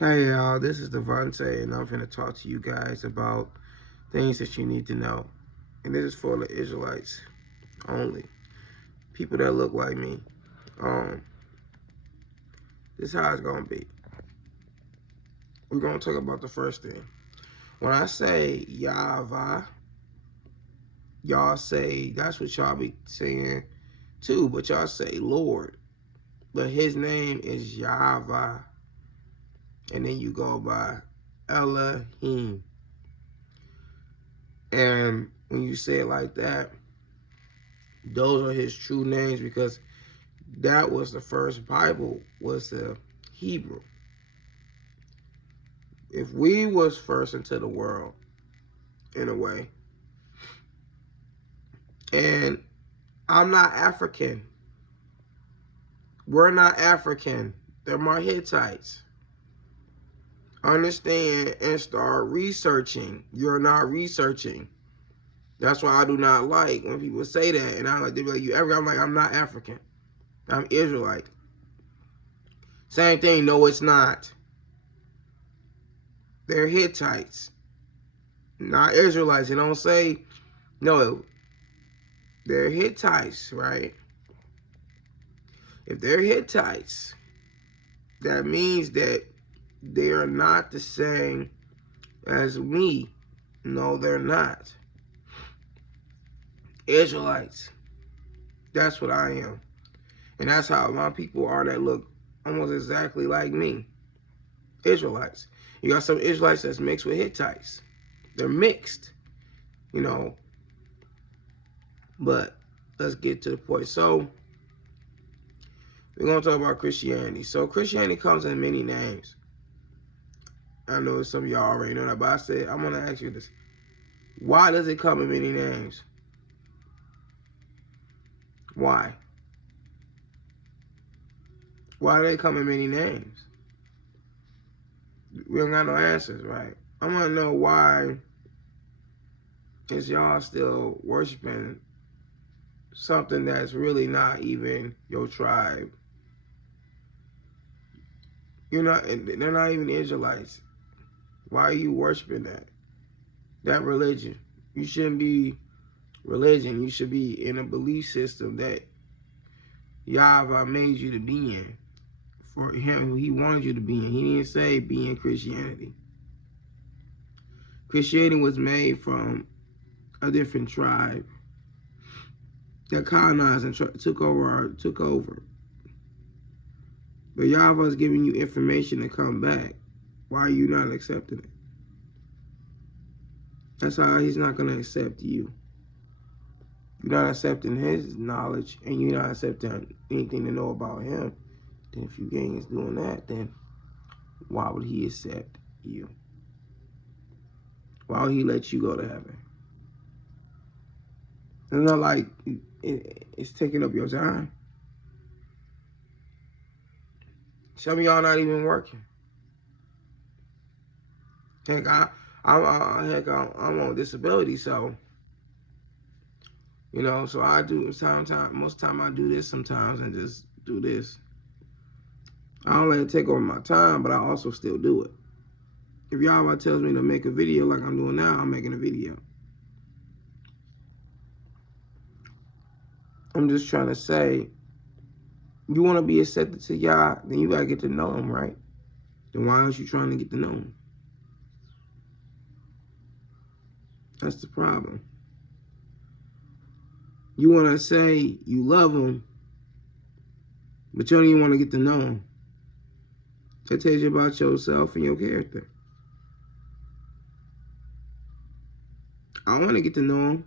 Hey y'all, this is Devontae, and I'm going to talk to you guys about things that you need to know. And this is for the Israelites only, people that look like me. Um, this is how it's gonna be. We're gonna talk about the first thing. When I say Yahweh, y'all say that's what y'all be saying too, but y'all say Lord. But His name is Yahweh, and then you go by Elohim. And when you say it like that, those are His true names, because that was the first Bible, was the Hebrew. If we was first into the world, in a way, and I'm not African, we're not African, they're my Hittites. Understand and start researching. You're not researching. That's why I do not like when people say that, and I'm like, they be like, you ever? I'm like, I'm not African, I'm Israelite. Same thing. No, it's not. They're Hittites, not Israelites. They don't say, no, they're Hittites, right? If they're Hittites, that means that they are not the same as me. No, they're not. Israelites. That's what I am. And that's how my people are that look almost exactly like me. Israelites. You got some Israelites that's mixed with Hittites. They're mixed, you know. But let's get to the point. So, we're going to talk about Christianity. So, Christianity comes in many names. I know some of y'all already know that, but I said, I'm going to ask you this. Why does it come in many names? Why? Why do they come in many names? We don't got no answers, right? I want to know why is y'all still worshiping something that's really not even your tribe. You're not, they're not even Israelites. Why are you worshiping that religion? You shouldn't be religion. You should be in a belief system that Yahweh made you to be in. For Him, He wanted you to be in. He didn't say be in Christianity. Christianity was made from a different tribe that colonized and took over. But Yahweh is giving you information to come back. Why are you not accepting it? That's how He's not going to accept you. You're not accepting His knowledge, and you're not accepting anything to know about Him. Then if you gangs doing that, then why would He accept you? Why would He let you go to heaven? It's not like it's taking up your time. Some of y'all not even working. Heck, I'm on disability, so you know. So I do most time I do this sometimes and just do this. I don't let it take over my time, but I also still do it. If Yahweh tells me to make a video like I'm doing now, I'm making a video. I'm just trying to say, you want to be accepted to Yah, then you got to get to know Him, right? Then why aren't you trying to get to know Him? That's the problem. You want to say you love Him, but you don't even want to get to know Him. That tells you about yourself and your character. I want to get to know Him.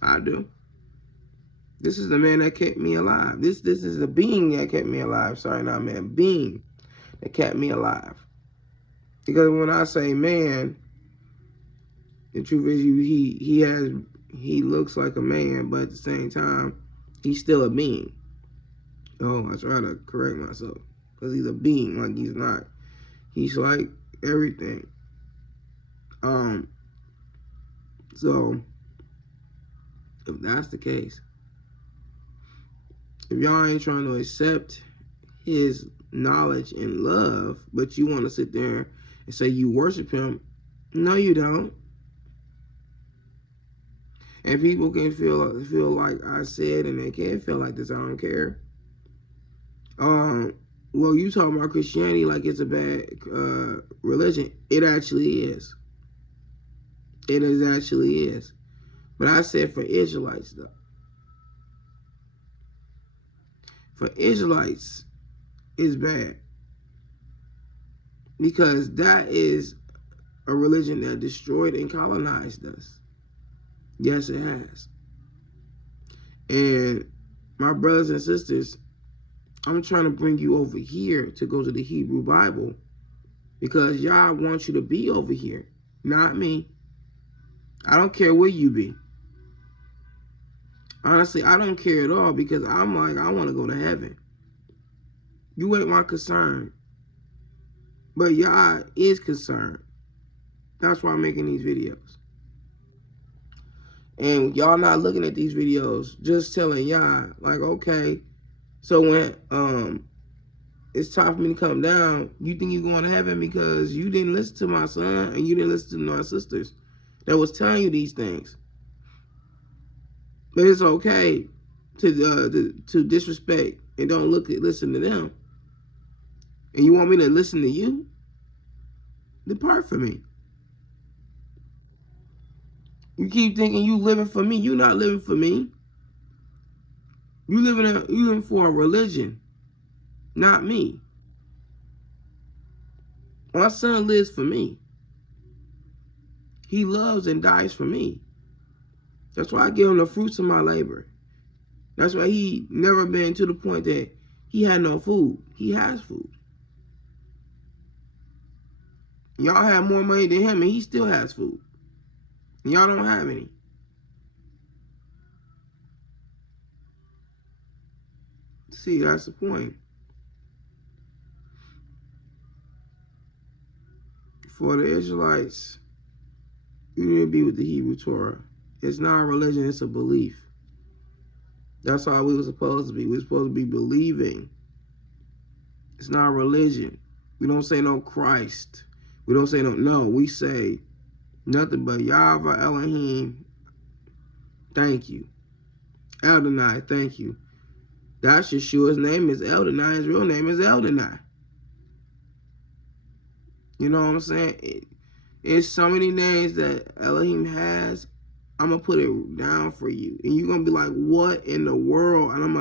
I do. This is the man that kept me alive. This is the being that kept me alive. Sorry, not man. Being that kept me alive. Because when I say man, the truth is he looks like a man, but at the same time, he's still a being. Oh, I try to correct myself. Because he's a being, like he's not. He's like everything. So if that's the case, if y'all ain't trying to accept His knowledge and love, but you want to sit there and say you worship him. No, you don't. And people can feel like I said, and they can feel like this. I don't care. Well, you talking about Christianity like it's a bad religion. It actually is. Actually is. But I said for Israelites, though. For Israelites, it's bad. Because that is a religion that destroyed and colonized us. Yes, it has. And my brothers and sisters, I'm trying to bring you over here to go to the Hebrew Bible because Yah wants you to be over here, not me. I don't care where you be. Honestly, I don't care at all because I'm like, I want to go to heaven. You ain't my concern. But Yah is concerned. That's why I'm making these videos. And y'all not looking at these videos, just telling Yah, like, okay, so when it's time for me to come down, you think you're going to heaven because you didn't listen to my son and you didn't listen to my sisters that was telling you these things. But it's okay to disrespect and don't listen to them. And you want me to listen to you? Depart from me. You keep thinking you living for me. You're not living for me. You living for a religion, not me. My son lives for me. He loves and dies for me. That's why I give him the fruits of my labor. That's why he never been to the point that he had no food. He has food. Y'all have more money than him and he still has food. And y'all don't have any. See, that's the point. For the Israelites, you need to be with the Hebrew Torah. It's not a religion, it's a belief. That's all we were supposed to be. We're supposed to be believing. It's not a religion. We don't say no Christ. We don't say no. We say nothing but Yahweh Elohim. Thank you. Eldonai, thank you. That's Yeshua's name is Eldonai. His real name is Eldonai. You know what I'm saying? It's so many names that Elohim has. I'm going to put it down for you. And you're going to be like, what in the world? And I'm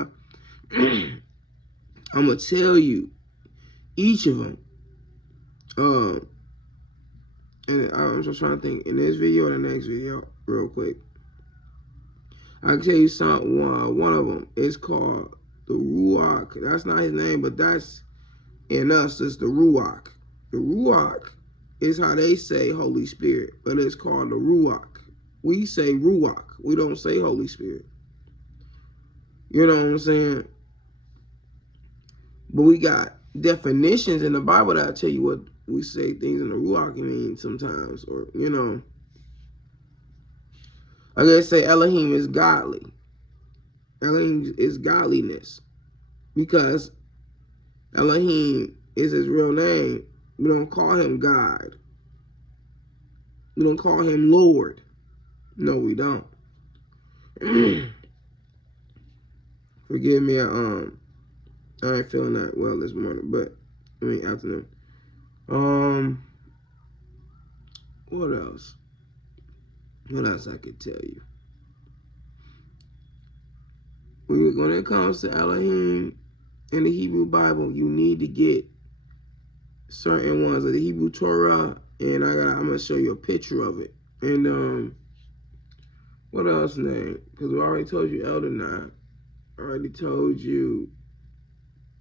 going to tell you each of them. And I'm just trying to think in this video or the next video real quick. I can tell you one of them is called the Ruach. That's not his name, but that's in us. It's the Ruach. The Ruach is how they say Holy Spirit, but it's called the Ruach. We say Ruach. We don't say Holy Spirit. You know what I'm saying? But we got definitions in the Bible that'll tell you what we say things in the Ruach mean sometimes. Or, you know. I gotta say Elohim is godly. Elohim is godliness. Because Elohim is his real name. We don't call him God. We don't call him Lord. No, we don't. Forgive me, I ain't feeling that well this morning, afternoon. What else? What else I could tell you? When it comes to Elohim in the Hebrew Bible, you need to get certain ones of the Hebrew Torah, and I'm gonna show you a picture of it. And what else name? Because we already told you Eldonai. I already told you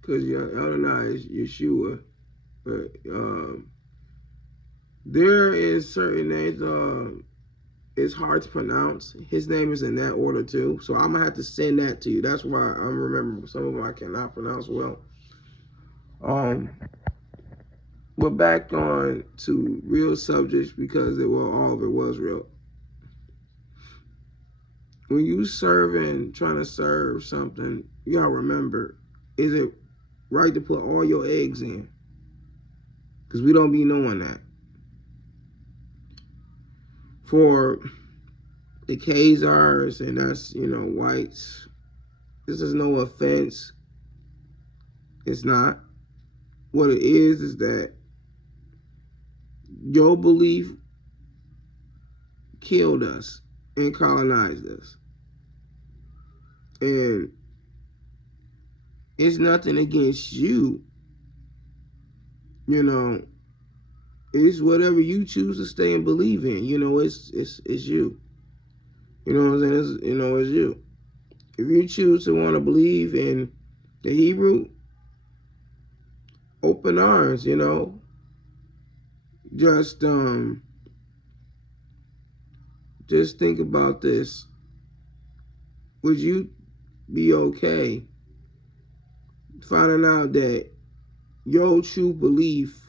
because Eldonai is Yeshua. But there is certain names it's hard to pronounce. His name is in that order too. So I'm gonna have to send that to you. That's why I'm remembering some of them I cannot pronounce well. But back on to real subjects because all of it was real. When you trying to serve something, you gotta remember, is it right to put all your eggs in. Because we don't be knowing that. For the Khazars, and that's, whites, this is no offense. It's not. What it is that your belief killed us and colonized us. And it's nothing against you. It's whatever you choose to stay and believe in. It's you. You know what I'm saying? It's you. If you choose to want to believe in the Hebrew, open arms, Just think about this. Would you be okay finding out that your true belief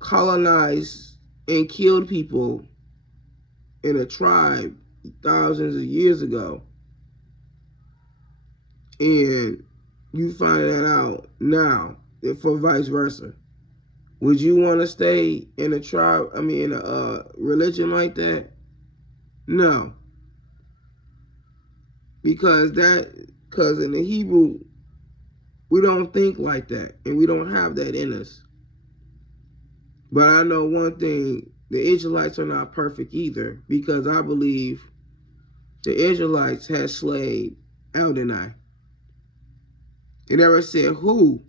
colonized and killed people in a tribe thousands of years ago, and you find that out now, for vice versa? Would you want to stay in a tribe, in a religion like that? No. Because in the Hebrew, we don't think like that, and we don't have that in us. But I know one thing, the Israelites are not perfect either, because I believe the Israelites had slayed Eldonai. They never said who,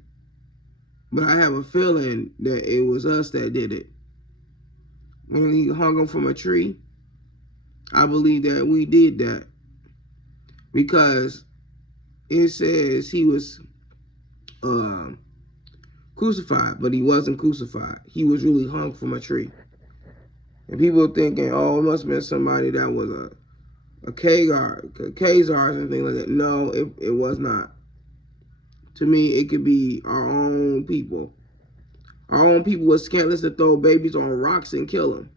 but I have a feeling that it was us that did it. When he hung him from a tree, I believe that we did that, because it says he was crucified, but he wasn't crucified. He was really hung from a tree. And people thinking, oh, it must have been somebody that was a Khazars and things like that. No, it was not. To me, it could be our own people. Our own people were scantless to throw babies on rocks and kill them.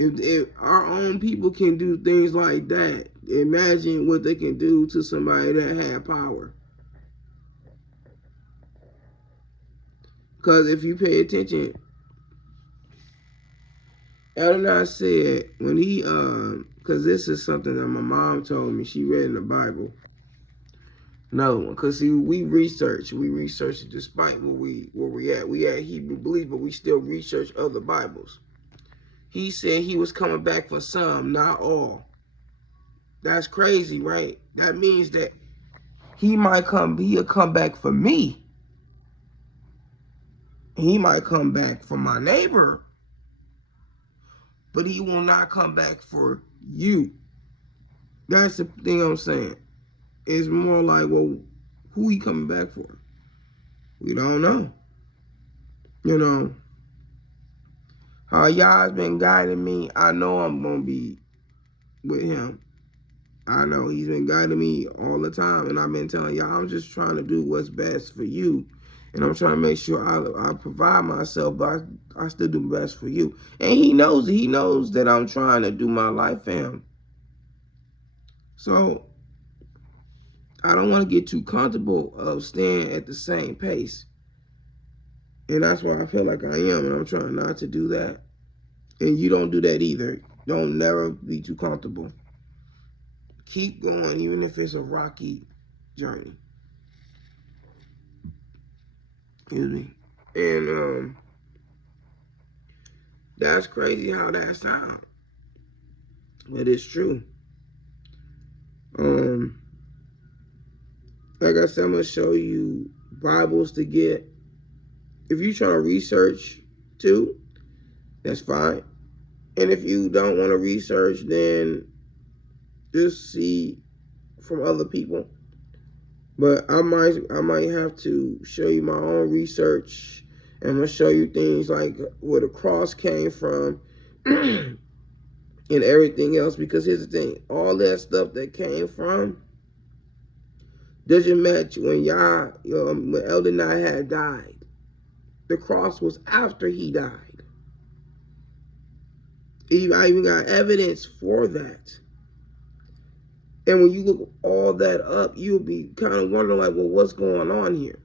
If our own people can do things like that, imagine what they can do to somebody that had power. Because if you pay attention, Adonai said when he, because this is something that my mom told me, she read in the Bible. Another one, because see, we research it despite where we at. We at Hebrew belief, but we still research other Bibles. He said he was coming back for some, not all. That's crazy, right? That means that he'll come back for me. He might come back for my neighbor, but he will not come back for you. That's the thing I'm saying. It's more like, well, who he coming back for? We don't know. How Yah's been guiding me, I know I'm going to be with him. I know he's been guiding me all the time, and I've been telling y'all, I'm just trying to do what's best for you. And I'm trying to make sure I provide myself, but I still do best for you. And he knows it. He knows that I'm trying to do my life for him. So I don't want to get too comfortable of staying at the same pace. And that's why I feel like I am, and I'm trying not to do that. And you don't do that either. Don't never be too comfortable. Keep going, even if it's a rocky journey. Excuse me. And that's crazy how that sounds. But it's true. Like I said, I'm going to show you Bibles to get. If you try to research too, that's fine. And if you don't want to research, then just see from other people. But I might have to show you my own research, and I'm going to show you things like where the cross came from and everything else. Because here's the thing, all that stuff that came from doesn't match when when Eldonai had died. The cross was after he died. I even got evidence for that. And when you look all that up, you'll be kind of wondering, like, well, what's going on here?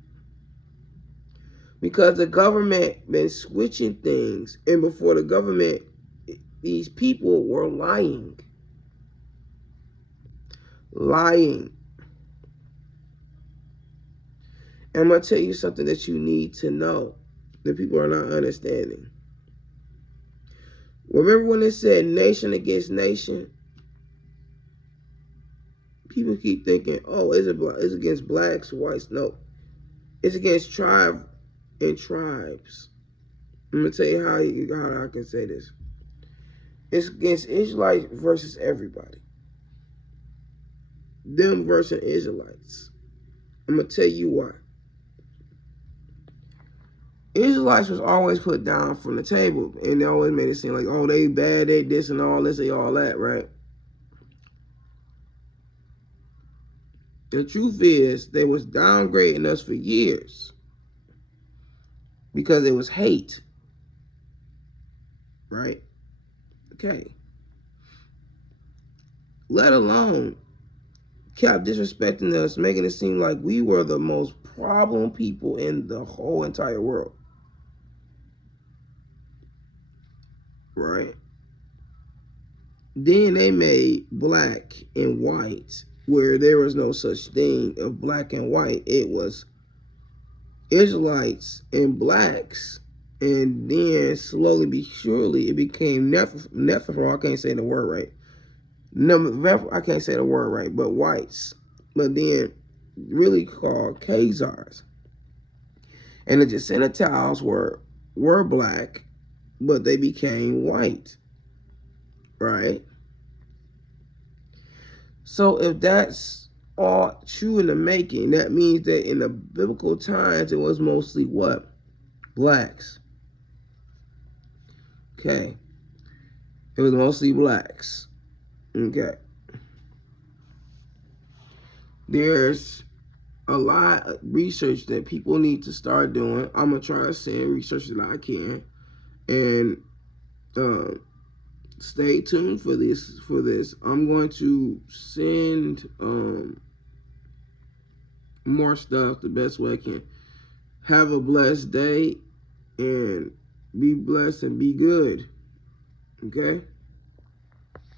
Because the government been switching things, and before the government, these people were lying. Lying. And I'm going to tell you something that you need to know that people are not understanding. Remember when it said nation against nation? People keep thinking, oh, it's against blacks, whites. No. It's against tribe and tribes. I'm going to tell you how I can say this. It's against Israelites versus everybody. Them versus Israelites. I'm going to tell you why. Israelites was always put down from the table, and they always made it seem like, oh, they bad, they this and all this, they all that, right? The truth is, they was downgrading us for years because it was hate, right? Okay. Let alone kept disrespecting us, making it seem like we were the most problem people in the whole entire world. Right? Then they made black and white, where there was no such thing of black and white. It was Israelites and blacks. And then slowly but surely it became Nephro. I can't say the word right. No, I can't say the word right, but whites. But then really called Khazars. And the Gentiles were black, but they became white. Right? So if that's all true in the making, that means that in the biblical times it was mostly what? Blacks. Okay. It was mostly blacks. Okay. There's a lot of research that people need to start doing. I'm going to try to send research that I can. And stay tuned for this. I'm going to send more stuff the best way I can. Have a blessed day and be blessed and be good. Okay?